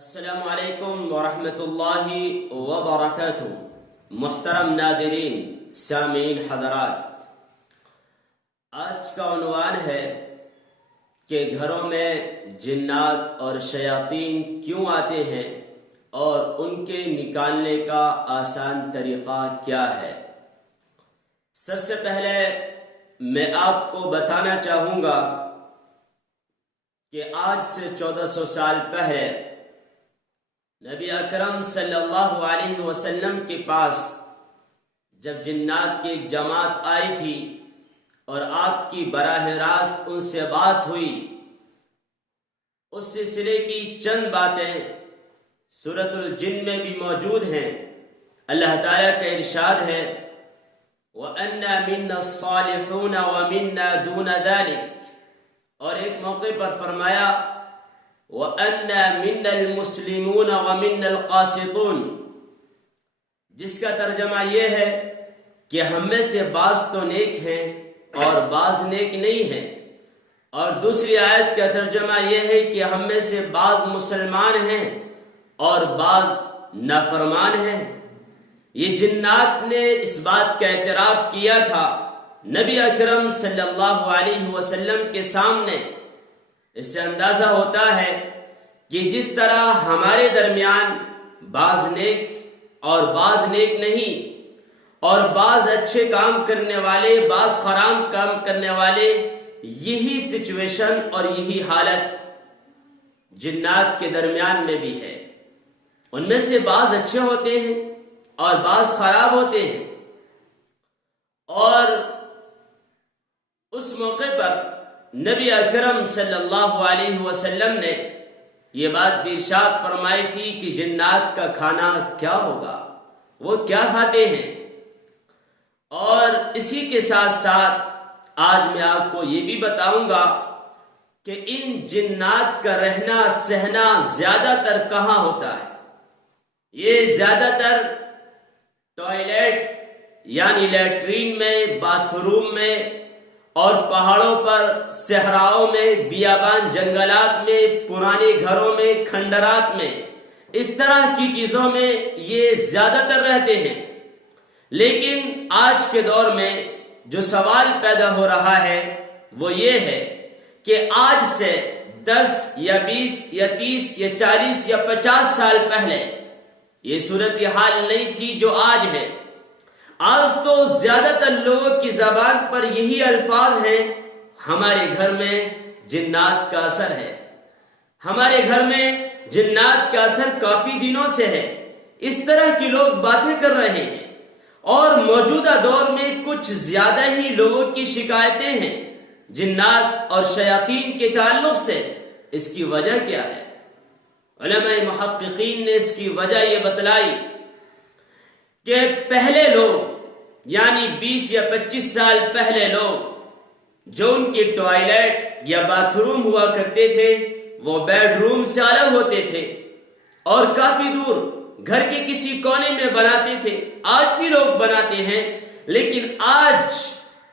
السلام علیکم ورحمۃ اللہ وبرکاتہ۔ محترم ناظرین، سامعین حضرات، آج کا عنوان ہے کہ گھروں میں جنات اور شیاطین کیوں آتے ہیں اور ان کے نکالنے کا آسان طریقہ کیا ہے۔ سب سے پہلے میں آپ کو بتانا چاہوں گا کہ آج سے 1400 سال پہلے نبی اکرم صلی اللہ علیہ وسلم کے پاس جب جنات کی ایک جماعت آئی تھی اور آپ کی براہ راست ان سے بات ہوئی، اس سلسلے کی چند باتیں سورۃ الجن میں بھی موجود ہیں۔ اللہ تعالیٰ کا ارشاد ہے وَأَنَّا مِنَّا الصَّالِحُونَ وَمِنَّا دُونَ ذَلِكَ، اور ایک موقع پر فرمایا وَأَنَّا مِنَّا الْمُسْلِمُونَ وَمِنَّا الْقَاسِطُونَ، جس کا ترجمہ یہ ہے کہ ہم میں سے بعض تو نیک ہیں اور بعض نیک نہیں ہیں، اور دوسری آیت کا ترجمہ یہ ہے کہ ہم میں سے بعض مسلمان ہیں اور بعض نافرمان ہیں۔ یہ جنات نے اس بات کا اعتراف کیا تھا نبی اکرم صلی اللہ علیہ وسلم کے سامنے۔ اس سے اندازہ ہوتا ہے کہ جس طرح ہمارے درمیان بعض نیک اور بعض نیک نہیں، اور بعض اچھے کام کرنے والے بعض خراب کام کرنے والے، یہی سچویشن اور یہی حالت جنات کے درمیان میں بھی ہے۔ ان میں سے بعض اچھے ہوتے ہیں اور بعض خراب ہوتے ہیں۔ اور اس موقع پر نبی اکرم صلی اللہ علیہ وسلم نے یہ بات بھی ارشاد فرمائی تھی کہ جنات کا کھانا کیا ہوگا، وہ کیا کھاتے ہیں۔ اور اسی کے ساتھ ساتھ آج میں آپ کو یہ بھی بتاؤں گا کہ ان جنات کا رہنا سہنا زیادہ تر کہاں ہوتا ہے۔ یہ زیادہ تر ٹوائلٹ یعنی لیٹرین میں، باتھ روم میں، اور پہاڑوں پر، صحراؤں میں، بیابان جنگلات میں، پرانے گھروں میں، کھنڈرات میں، اس طرح کی چیزوں میں یہ زیادہ تر رہتے ہیں۔ لیکن آج کے دور میں جو سوال پیدا ہو رہا ہے وہ یہ ہے کہ آج سے 10 یا 20 یا 30 یا 40 یا 50 سال پہلے یہ صورتحال نہیں تھی جو آج ہے۔ آج تو زیادہ تر لوگوں کی زبان پر یہی الفاظ ہیں، ہمارے گھر میں جنات کا اثر ہے، ہمارے گھر میں جنات کا اثر کافی دنوں سے ہے۔ اس طرح کی لوگ باتیں کر رہے ہیں، اور موجودہ دور میں کچھ زیادہ ہی لوگوں کی شکایتیں ہیں جنات اور شیاطین کے تعلق سے۔ اس کی وجہ کیا ہے؟ علماء محققین نے اس کی وجہ یہ بتلائی کہ پہلے لوگ یعنی 20 یا 25 سال پہلے لوگ جو ان کے ٹوائلٹ یا باتھ روم ہوا کرتے تھے وہ بیڈ روم سے الگ ہوتے تھے اور کافی دور گھر کے کسی کونے میں بناتے تھے۔ آج بھی لوگ بناتے ہیں، لیکن آج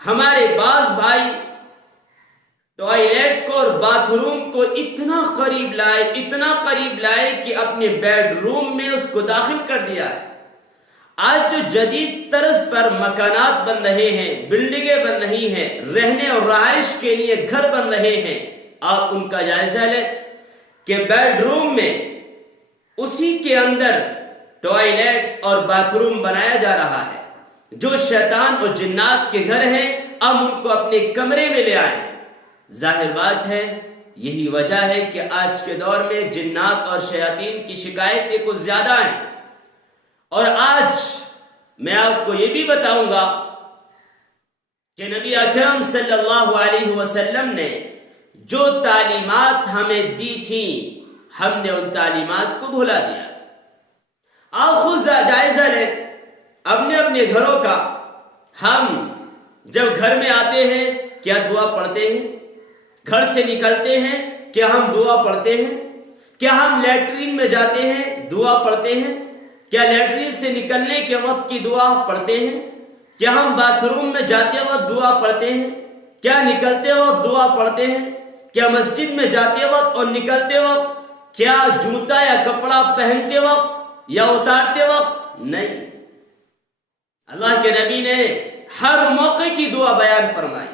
ہمارے بعض بھائی ٹوائلٹ کو اور باتھ روم کو اتنا قریب لائے کہ اپنے بیڈ روم میں اس کو داخل کر دیا ہے۔ آج جو جدید طرز پر مکانات بن رہے ہیں، بلڈنگیں بن رہی ہیں، رہنے اور رہائش کے لیے گھر بن رہے ہیں، آپ ان کا جائزہ لیں کہ بیڈ روم میں اسی کے اندر ٹوائلٹ اور باتھ روم بنایا جا رہا ہے۔ جو شیطان اور جنات کے گھر ہیں، اب ان کو اپنے کمرے میں لے آئے۔ ظاہر بات ہے یہی وجہ ہے کہ آج کے دور میں جنات اور شیاطین کی شکایتیں کچھ زیادہ ہیں۔ اور آج میں آپ کو یہ بھی بتاؤں گا کہ نبی اکرم صلی اللہ علیہ وسلم نے جو تعلیمات ہمیں دی تھیں، ہم نے ان تعلیمات کو بھلا دیا۔ آپ خود جائزہ لیں اپنے گھروں کا۔ ہم جب گھر میں آتے ہیں کیا دعا پڑھتے ہیں؟ گھر سے نکلتے ہیں کیا ہم دعا پڑھتے ہیں؟ کیا ہم لیٹرین میں جاتے ہیں دعا پڑھتے ہیں؟ کیا لیٹرین سے نکلنے کے وقت کی دعا پڑھتے ہیں؟ کیا ہم باتھ روم میں جاتے وقت دعا پڑھتے ہیں؟ کیا نکلتے وقت دعا پڑھتے ہیں؟ کیا مسجد میں جاتے وقت اور نکلتے وقت کیا جوتا یا کپڑا پہنتے وقت یا اتارتے وقت؟ نہیں، اللہ کے نبی نے ہر موقع کی دعا بیان فرمائی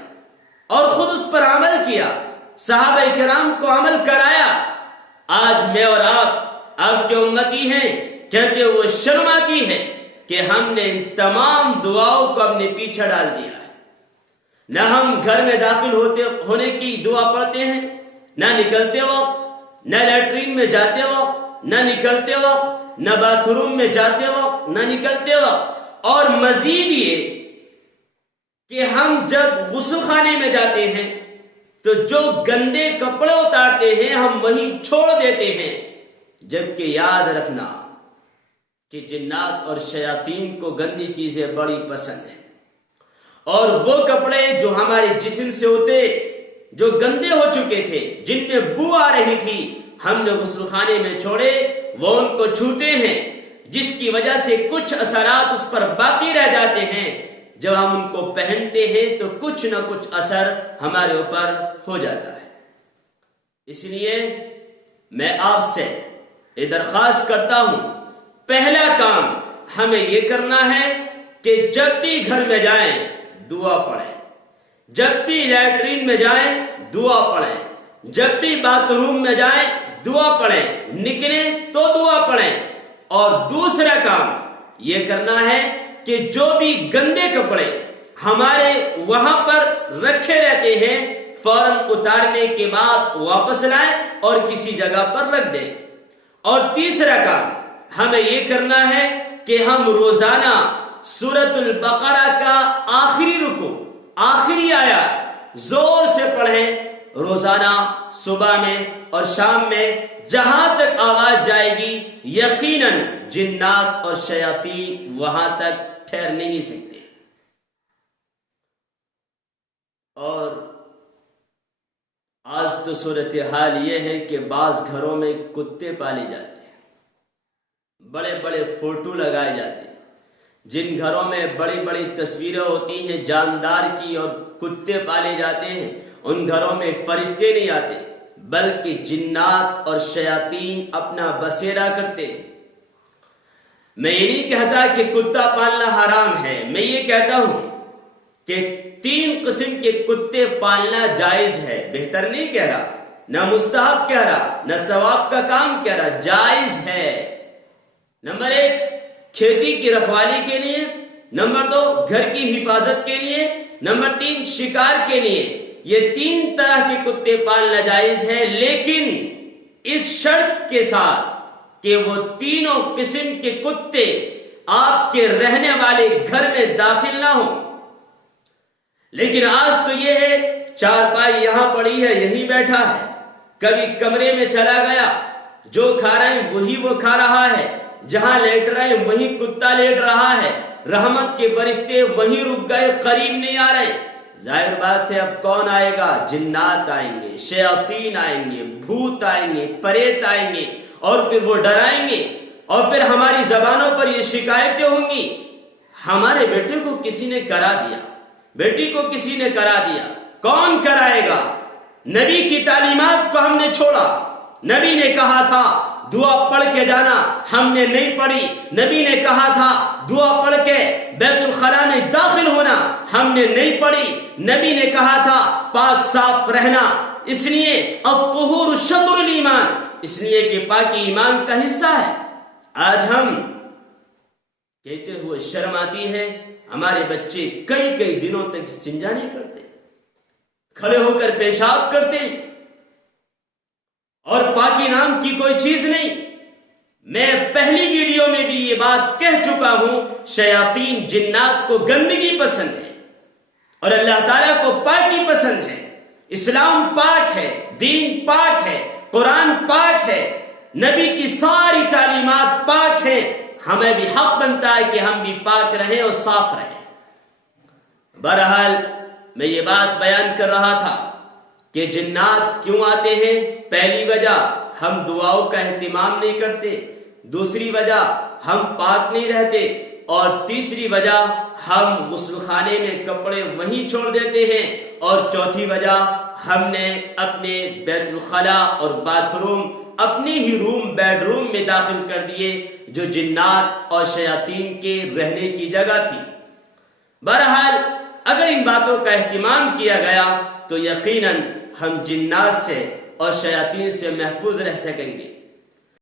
اور خود اس پر عمل کیا، صحابہ کرام کو عمل کرایا۔ آج میں اور آپ کے امتی ہیں، کہتے ہوئے شرم آتی ہے کہ ہم نے ان تمام دعاؤں کو اپنے پیچھے ڈال دیا ہے۔ نہ ہم گھر میں داخل ہونے کی دعا پڑھتے ہیں، نہ نکلتے وقت، نہ لیٹرین میں جاتے وقت، نہ نکلتے وقت، نہ باتھ روم میں جاتے وقت، نہ نکلتے وقت، اور مزید یہ کہ ہم جب غسل خانے میں جاتے ہیں تو جو گندے کپڑے اتارتے ہیں ہم وہیں چھوڑ دیتے ہیں، جبکہ یاد رکھنا کہ جنات اور شیاطین کو گندی چیزیں بڑی پسند ہیں، اور وہ کپڑے جو ہمارے جسم سے ہوتے، جو گندے ہو چکے تھے، جن میں بو آ رہی تھی، ہم نے غسل خانے میں چھوڑے، وہ ان کو چھوتے ہیں، جس کی وجہ سے کچھ اثرات اس پر باقی رہ جاتے ہیں۔ جب ہم ان کو پہنتے ہیں تو کچھ نہ کچھ اثر ہمارے اوپر ہو جاتا ہے۔ اس لیے میں آپ سے یہ درخواست کرتا ہوں، پہلا کام ہمیں یہ کرنا ہے کہ جب بھی گھر میں جائیں دعا پڑھیں، جب بھی لیٹرین میں جائیں دعا پڑھیں، جب بھی باتھ روم میں جائیں دعا پڑھیں، نکلیں تو دعا پڑھیں۔ اور دوسرا کام یہ کرنا ہے کہ جو بھی گندے کپڑے ہمارے وہاں پر رکھے رہتے ہیں فوراً اتارنے کے بعد واپس لائیں اور کسی جگہ پر رکھ دیں۔ اور تیسرا کام ہمیں یہ کرنا ہے کہ ہم روزانہ سورۃ البقرہ کا آخری رکوع، آخری آیات زور سے پڑھیں، روزانہ صبح میں اور شام میں، جہاں تک آواز جائے گی یقیناً جنات اور شیاطین وہاں تک ٹھہر نہیں سکتے۔ اور آج تو صورتحال یہ ہے کہ بعض گھروں میں کتے پالے جاتے ہیں، بڑے بڑے فوٹو لگائے جاتے ہیں، جن گھروں میں بڑی بڑی تصویریں ہوتی ہیں جاندار کی اور کتے پالے جاتے ہیں، ان گھروں میں فرشتے نہیں آتے بلکہ جنات اور شیاطین اپنا بسیرا کرتے ہیں۔ میں یہ نہیں کہتا کہ کتا پالنا حرام ہے، میں یہ کہتا ہوں کہ 3 قسم کے کتے پالنا جائز ہے، بہتر نہیں کہہ رہا، نہ مستحب کہہ رہا، نہ ثواب کا کام کہہ رہا، جائز ہے۔ نمبر 1 کھیتی کی رکھوالی کے لیے، نمبر 2 گھر کی حفاظت کے لیے، نمبر 3 شکار کے لیے۔ یہ 3 طرح کے کتے پالنا جائز ہے، لیکن اس شرط کے ساتھ کہ وہ تینوں قسم کے کتے آپ کے رہنے والے گھر میں داخل نہ ہوں۔ لیکن آج تو یہ ہے چارپائی یہاں پڑی ہے یہیں بیٹھا ہے، کبھی کمرے میں چلا گیا، جو کھا رہے ہیں وہی وہ کھا رہا ہے، جہاں لیٹ رہے ہیں وہیں کتا لیٹ رہا ہے، رحمت کے فرشتے وہیں رک گئے، قریب نہیں آ رہے۔ ظاہر بات ہے اب کون آئے گا؟ جنات آئیں گے، شیاطین آئیں گے، بھوت آئیں گے، پریت آئیں گے، اور پھر وہ ڈرائیں گے، اور پھر ہماری زبانوں پر یہ شکایتیں ہوں گی، ہمارے بیٹے کو کسی نے کرا دیا، بیٹی کو کسی نے کرا دیا۔ کون کرائے گا؟ نبی کی تعلیمات کو ہم نے چھوڑا، نبی نے کہا تھا دعا پڑھ کے جانا، ہم نے نہیں پڑھی۔ نبی نے کہا تھا دعا پڑھ کے بیت الخلاء میں داخل ہونا، ہم نے نہیں پڑھی۔ نبی نے کہا تھا پاک صاف رہنا، اس لیے الطہور شطر الایمان، اس لیے کہ پاکی ایمان کا حصہ ہے۔ آج ہم کہتے ہوئے شرم آتی ہے، ہمارے بچے کئی دنوں تک استنجا نہیں کرتے، کھڑے ہو کر پیشاب کرتے ہیں، اور پاکی نام کی کوئی چیز نہیں۔ میں پہلی ویڈیو میں بھی یہ بات کہہ چکا ہوں، شیاطین جنات کو گندگی پسند ہے اور اللہ تعالیٰ کو پاکی پسند ہے۔ اسلام پاک ہے، دین پاک ہے، قرآن پاک ہے، نبی کی ساری تعلیمات پاک ہیں، ہمیں بھی حق بنتا ہے کہ ہم بھی پاک رہیں اور صاف رہیں۔ بہرحال میں یہ بات بیان کر رہا تھا کہ جنات کیوں آتے ہیں۔ پہلی وجہ ہم دعاؤں کا اہتمام نہیں کرتے، دوسری وجہ ہم پاک نہیں رہتے، اور تیسری وجہ ہم غسل خانے میں کپڑے وہیں چھوڑ دیتے ہیں، اور چوتھی وجہ ہم نے اپنے بیت الخلاء اور باتھ روم اپنی ہی بیڈ روم میں داخل کر دیے جو جنات اور شیاطین کے رہنے کی جگہ تھی۔ بہرحال اگر ان باتوں کا اہتمام کیا گیا تو یقیناً ہم جنات سے اور شیاطین سے محفوظ رہ سکیں گے۔